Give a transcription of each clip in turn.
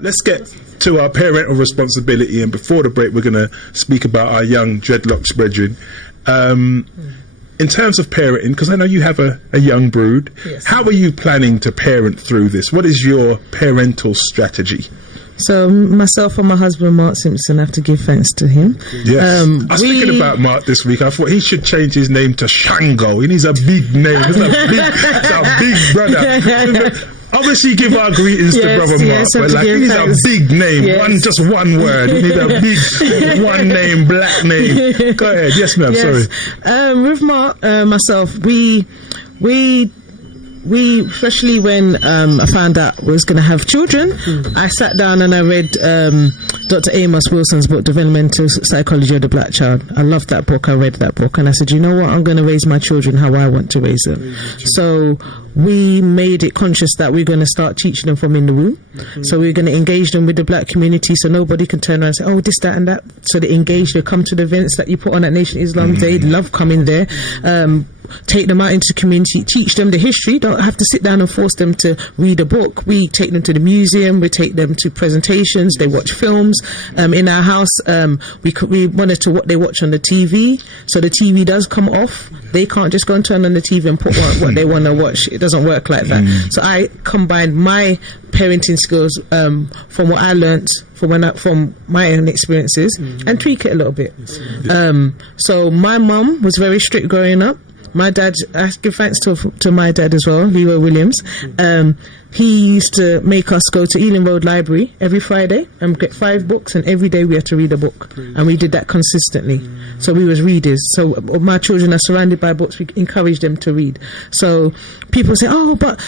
Let's get to our parental responsibility, and before the break we're going to speak about our young dreadlocks brethren. In terms of parenting, because I know you have a young brood, yes. How are you planning to parent through this? What is your parental strategy? So myself and my husband Mark Simpson have to give thanks to him. Yes. I was thinking about Mark this week. I thought he should change his name to Shango. He needs a big name. It's a big brother. Obviously, give our greetings to Brother Mark, but like, he needs a big name, just one word. He needs a big one name, black name. Go ahead, yes, ma'am. Sorry. With Mark, myself, we especially when I found out I was going to have children, I sat down and I read Dr. Amos Wilson's book, Developmental Psychology of the Black Child. I loved that book. I read that book and I said, you know what, I'm going to raise my children how I want to raise them. So we made it conscious that we're going to start teaching them from in the womb. So we're going to engage them with the black community, so nobody can turn around and say, oh, this, that and that. So they engage, they come to the events that you put on at Nation Islam Day. They love coming there. Take them out into the community, teach them the history. Don't have to sit down and force them to read a book. We take them to the museum, we take them to presentations, they watch films. In our house, we monitor what they watch on the TV. So the TV does come off. They can't just go and turn on the TV and put what they want to watch. It doesn't work like that. So I combined my parenting skills from what I learned from my own experiences and tweak it a little bit. So my mum was very strict growing up. My dad, I give thanks to my dad as well, Leroy Williams. He used to make us go to Ealing Road Library every Friday and get 5 books, and every day we had to read a book. And we did that consistently. So we was readers. So my children are surrounded by books. We encourage them to read. So people say, oh, but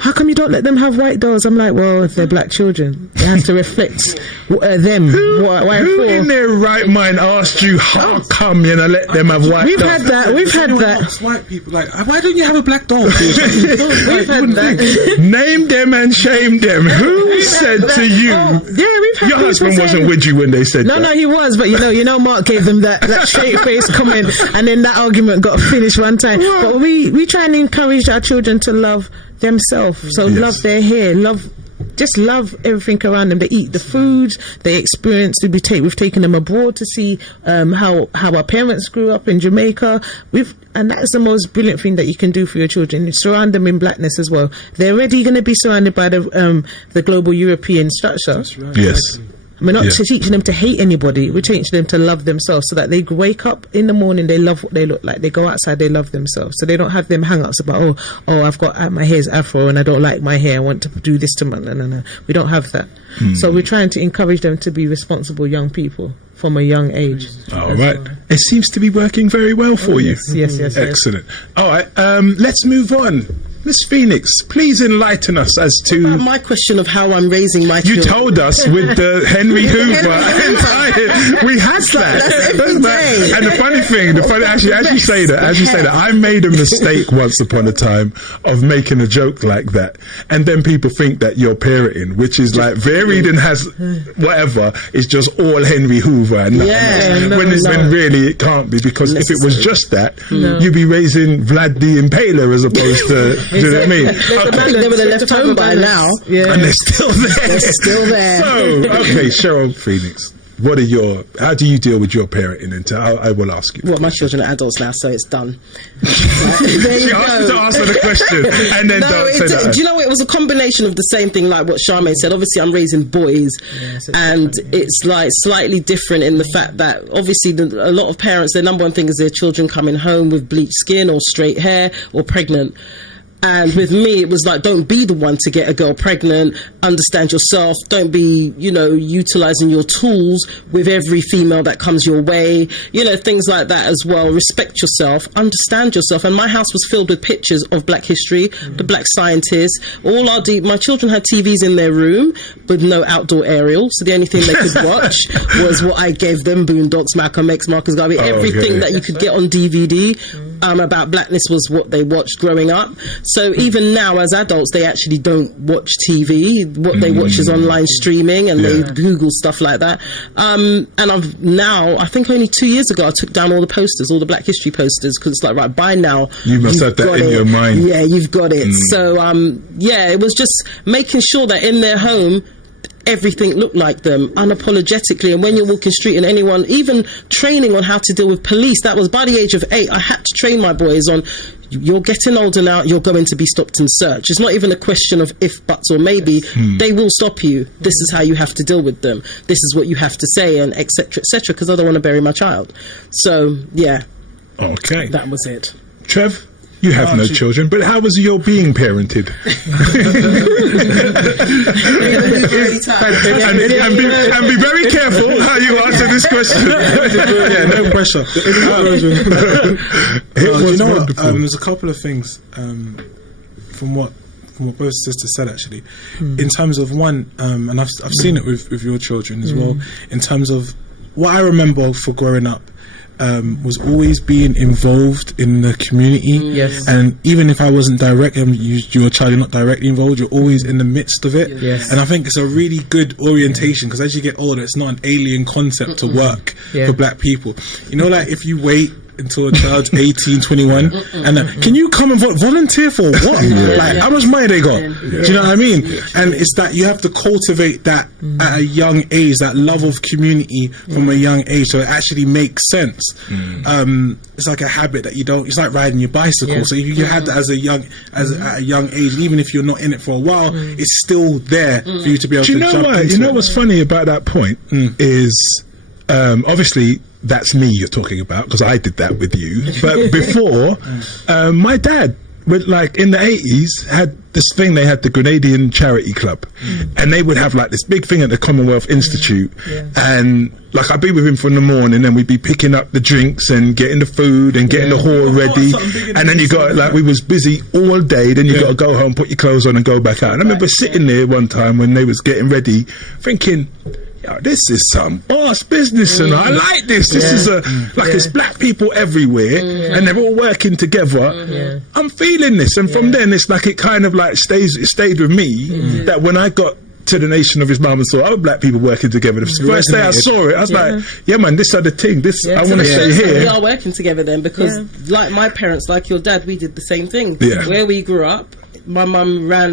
how come you don't let them have white dolls? I'm like, well, if they're black children, it has to reflect them. Who in their right mind asked you, how come you let them have white dolls? We've had that. White people, like, why don't you have a black doll? We've had that. Name them and shame them. Who said to you? We've had your husband wasn't with you when they said that. No, he was, but you know, Mark gave them that straight face comment, and then that argument got finished one time. Wow. But we try and encourage our children to love themselves. So love their hair, love everything around them. They eat the food, they experience. We've taken them abroad to see how our parents grew up in Jamaica. And that's the most brilliant thing that you can do for your children. You surround them in blackness as well. They're already going to be surrounded by the global European structure. That's right. Yes. We're not teaching them to hate anybody. We're teaching them to love themselves, so that they wake up in the morning, they love what they look like. They go outside, they love themselves. So they don't have them hang-ups about, I've got my hair's afro and I don't like my hair. I want to do this to my... No. We don't have that. So we're trying to encourage them to be responsible young people from a young age. All right. Well. It seems to be working very well for you. Yes. Excellent. All right. Let's move on. Miss Phoenix, please enlighten us as to my question of how I'm raising my children. You told us with the Henry Hoover. We had that. And the funny thing, actually, as you say that, I made a mistake once upon a time of making a joke like that, and then people think that you're parenting, which is like varied and has whatever, is just all Henry Hoover and nothing else. When really it can't be, because if it was just that, you'd be raising Vlad the Impaler as opposed to. Do you know what I mean? I think they would have left home by now. Yeah. And they're still there. They're still there. So, okay, Cheryl Phoenix, how do you deal with your parenting? And I will ask you. Well, my children are adults now, so it's done. She asked to answer the question, and then don't say that. Do you know, it was a combination of the same thing, like what Charmaine said. Obviously, I'm raising boys, and it's like slightly different in the fact that obviously a lot of parents, their number one thing is their children coming home with bleached skin or straight hair or pregnant. And with me, it was like, don't be the one to get a girl pregnant. Understand yourself. Don't be, utilizing your tools with every female that comes your way. Things like that as well. Respect yourself. Understand yourself. And my house was filled with pictures of Black history, the Black scientists. My children had TVs in their room with no outdoor aerial. So the only thing they could watch was what I gave them: Boondocks, Malcolm X, Marcus Garvey, everything that you could get on DVD about Blackness was what they watched growing up. So even now, as adults, they actually don't watch TV. What they watch is online streaming, and they Google stuff like that. And I think only 2 years ago, I took down all the posters, all the Black history posters, because it's like, right, by now, you must have that in your mind. Yeah, you've got it. So, it was just making sure that in their home, everything look like them unapologetically. And when you're walking street and anyone, even training on how to deal with police, that was by the age of 8, I had to train my boys on, you're getting older now, you're going to be stopped and searched. It's not even a question of if, buts, or maybe. They will stop you. This is how you have to deal with them. This is what you have to say, and etc., etc., because I don't want to bury my child. So, yeah. Okay. That was it. Trev? You have no children, but how was your being parented? and be very careful how you answer this question. Yeah, no pressure. You know what? There's a couple of things from what both sisters said, actually, in terms of one, and I've seen it with your children as well. In terms of what I remember for growing up. Was always being involved in the community, and even if I wasn't directly, you're a child, you're not directly involved, you're always in the midst of it. And I think it's a really good orientation, because as you get older, it's not an alien concept to work for black people. You know, like if you wait until a child's 18, 21, and can you come and volunteer for what? Like, how much money they got? Do you know what I mean? And it's that you have to cultivate that at a young age, that love of community from a young age, so it actually makes sense. It's like a habit that you don't. It's like riding your bicycle. So if you had that at a young age, even if you're not in it for a while, it's still there for you to be able to jump into it. You know what's funny about that point is obviously. That's me you're talking about, because I did that with you. But before, my dad, like in the 80s, had this thing. They had the Grenadian Charity Club, and they would have like this big thing at the Commonwealth Institute. And like I'd be with him from the morning, and we'd be picking up the drinks and getting the food and getting the hall ready. And then you got, like, we was busy all day. Then you got to go home, put your clothes on, and go back out. And I remember sitting there one time when they was getting ready, thinking, this is some boss business, and I like this. This is it's black people everywhere, and they're all working together. I'm feeling this, and from then it's like it kind of like stayed with me. That when I got to the Nation of Islam and saw other black people working together, the first day I saw it, I was like, yeah, man, this are the thing. This I want to stay here. We are working together then, because like my parents, like your dad, we did the same thing. Where we grew up. My mum ran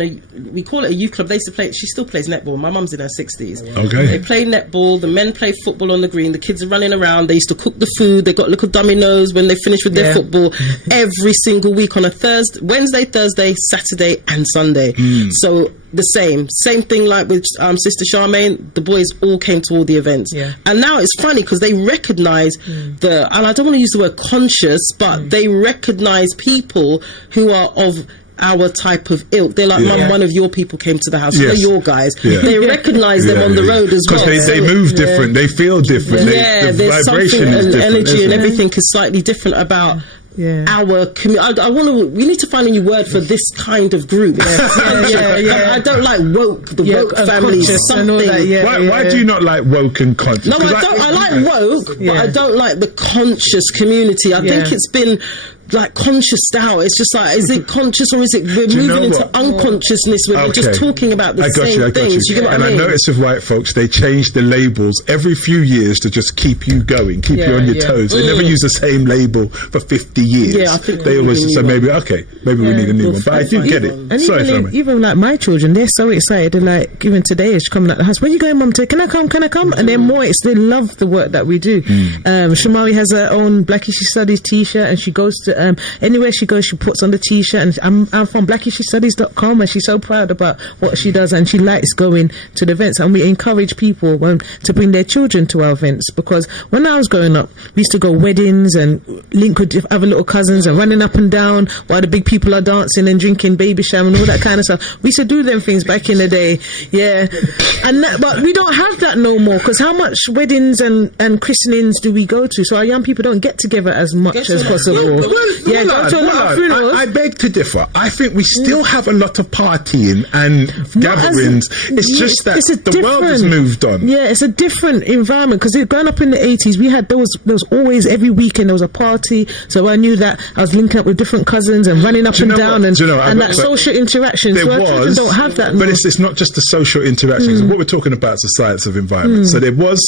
we call it a youth club. They used to play, she still plays netball. My mum's in her 60s. Okay. They play netball, the men play football on the green, the kids are running around, they used to cook the food, they got little dummy nose when they finish with their football every single week on a Wednesday, Thursday, Saturday and Sunday. So the same thing like with Sister Charmaine, the boys all came to all the events. And now it's funny because they recognise and I don't want to use the word conscious, but they recognise people who are of our type of ilk. They're like, Mum, one of your people came to the house. They're your guys. They recognise them on the road as well. Because they move different. They feel different. The there's vibration something, is different. Energy and everything is slightly different about our community. We need to find a new word for this kind of group. I don't like woke. The woke family is something. Why do you not like woke and conscious? No, I don't. I like woke, but I don't like the conscious community. I think it's been like conscious now. It's just like, is it conscious or is it we're moving into unconsciousness where we're just talking about the same things? You get what I mean? I notice with white folks, they change the labels every few years to just keep you going, keep you on your toes. They never use the same label for 50 years. I think they always say maybe we need a new one. But I do get it. And even like my children, they're so excited. They're like, even today, she's coming out the house. Where you going, Mum? Can I come? And they're they love the work that we do. Shamari has her own Blackie She Studies t-shirt, and she goes to anywhere she goes, she puts on the t-shirt, and I'm from blackieshestudies.com, and she's so proud about what she does, and she likes going to the events. And we encourage people to bring their children to our events, because when I was growing up, we used to go weddings and link with other little cousins and running up and down while the big people are dancing and drinking baby sham and all that kind of stuff. We used to do them things back in the day, but we don't have that no more, because how much weddings and christenings do we go to? So our young people don't get together as much as possible. I beg to differ. I think we still have a lot of partying and gatherings. It's just that the world has moved on. Yeah, it's a different environment, because growing up in the 80s, we had there was always every weekend there was a party. So I knew that I was linking up with different cousins and running up and down and that social interaction. So our children don't have that. But it's not just the social interactions. What we're talking about is the science of environment. So there was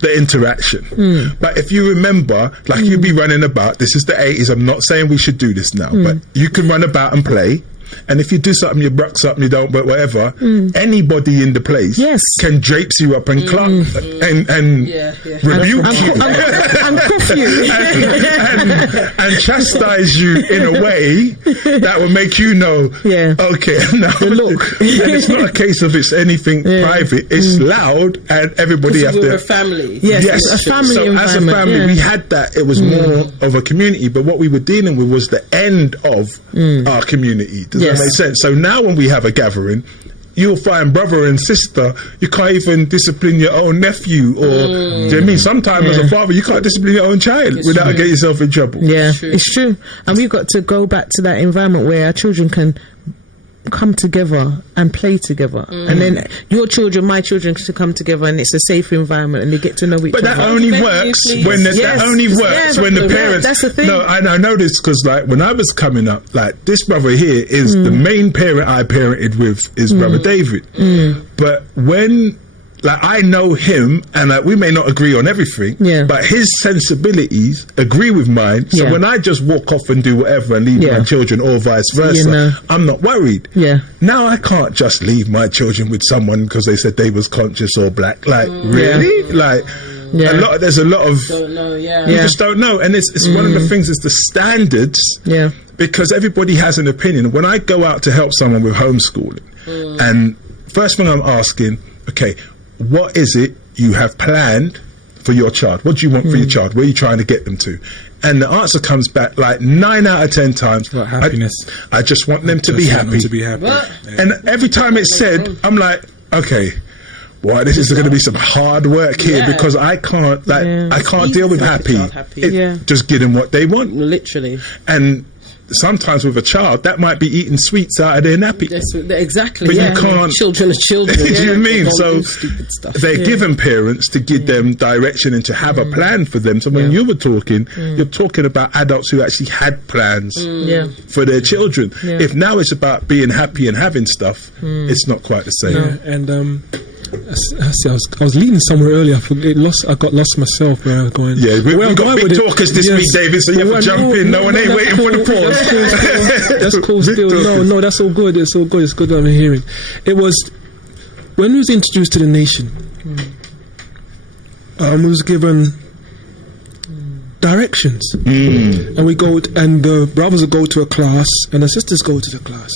the interaction. But if you remember, like you'd be running about, this is the 80s, I'm not saying we should do this now, but you can run about and play. and if you do something, you bruck something, you don't, but whatever, anybody in the place can drapes you up and and rebuke you and cuff you and chastise you in a way that will make you know, okay, now look. And it's not a case of it's anything private, it's loud, and everybody has we're to. a family. Yes, a family. So as a family, we had that. It was more of a community, but what we were dealing with was the end of our community. Does that make sense? So now when we have a gathering, you'll find brother and sister, you can't even discipline your own nephew, or do you know what I mean? Sometimes as a father, you can't discipline your own child without getting yourself in trouble. Yeah, it's true. And we've got to go back to that environment where our children can come together and play together, and then your children, my children, to come together, and it's a safe environment, and they get to know each other. But that only works when the parents. That's the thing. No, I know this because, like, when I was coming up, like, this brother here is the main parent I parented with is brother David. But when, like, I know him, and we may not agree on everything, but his sensibilities agree with mine. So when I just walk off and do whatever and leave my children, or vice versa, I'm not worried. Now I can't just leave my children with someone because they said they was conscious or black. Like, really? Like, there's a lot of you just don't know, and it's one of the things is the standards. Because everybody has an opinion. When I go out to help someone with homeschooling, and first thing I'm asking, okay, what is it you have planned for your child? What do you want for your child? Where are you trying to get them to? And the answer comes back like 9 out of 10 times. About happiness. I just want them to be happy. And every time it's said, I'm like, okay, boy, this is going to be some hard work here because I can't, I can't deal with happy. Just give them what they want. Literally. And sometimes with a child, that might be eating sweets out of their nappy. Exactly. But you can't. Children are children. Do you know what I mean? So stuff. they're given parents to give them direction and to have a plan for them. So when you were talking, you're talking about adults who actually had plans for their children. If now it's about being happy and having stuff, it's not quite the same. And I was leading somewhere earlier. I got lost myself where I was going. Yeah, we've got big talkers this week, David, so you have to jump in. No one ain't waiting for the pause. That's cool still. No, that's all good. It's all good. It's good that I'm hearing. It was when we was introduced to the nation, we was given directions. And we go, and the brothers will go to a class, and the sisters go to the class.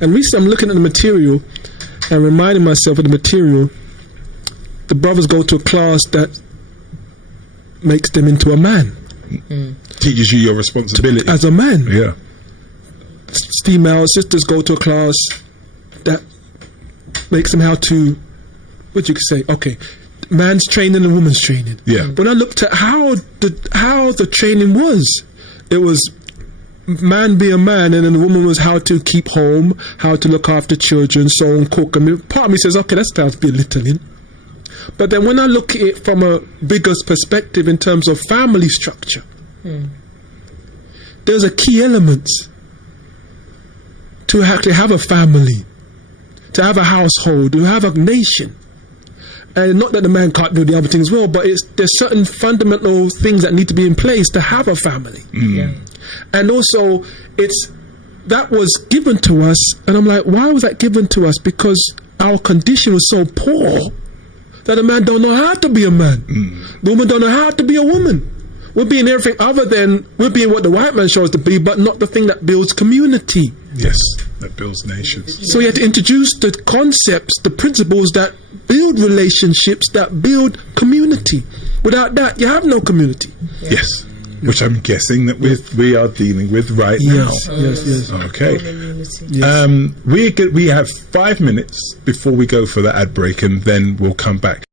And recently I'm looking at the material and reminding myself of the material. The brothers go to a class that makes them into a man. Teaches you your responsibility as a man. Yeah. Female sisters go to a class that makes them how to, what you could say, okay, man's training and woman's training. Yeah. When I looked at how the training was, it was man be a man, and then the woman was how to keep home, how to look after children, sew and cook. I mean, part of me says, okay, that sounds belittling. But then when I look at it from a bigger perspective in terms of family structure, there's a key element to actually have a family, to have a household, to have a nation. And not that the man can't do the other things well, but there's certain fundamental things that need to be in place to have a family. And also, that was given to us, and I'm like, why was that given to us? Because our condition was so poor that a man don't know how to be a man. The woman don't know how to be a woman. We're being everything other than, we're being what the white man shows us to be, but not the thing that builds community. Yes, that builds nations. So you have to introduce the concepts, the principles that build relationships, that build community. Without that, you have no community. Yes. Which I'm guessing that we are dealing with right now. Yes. Okay. We have 5 minutes before we go for the ad break, and then we'll come back.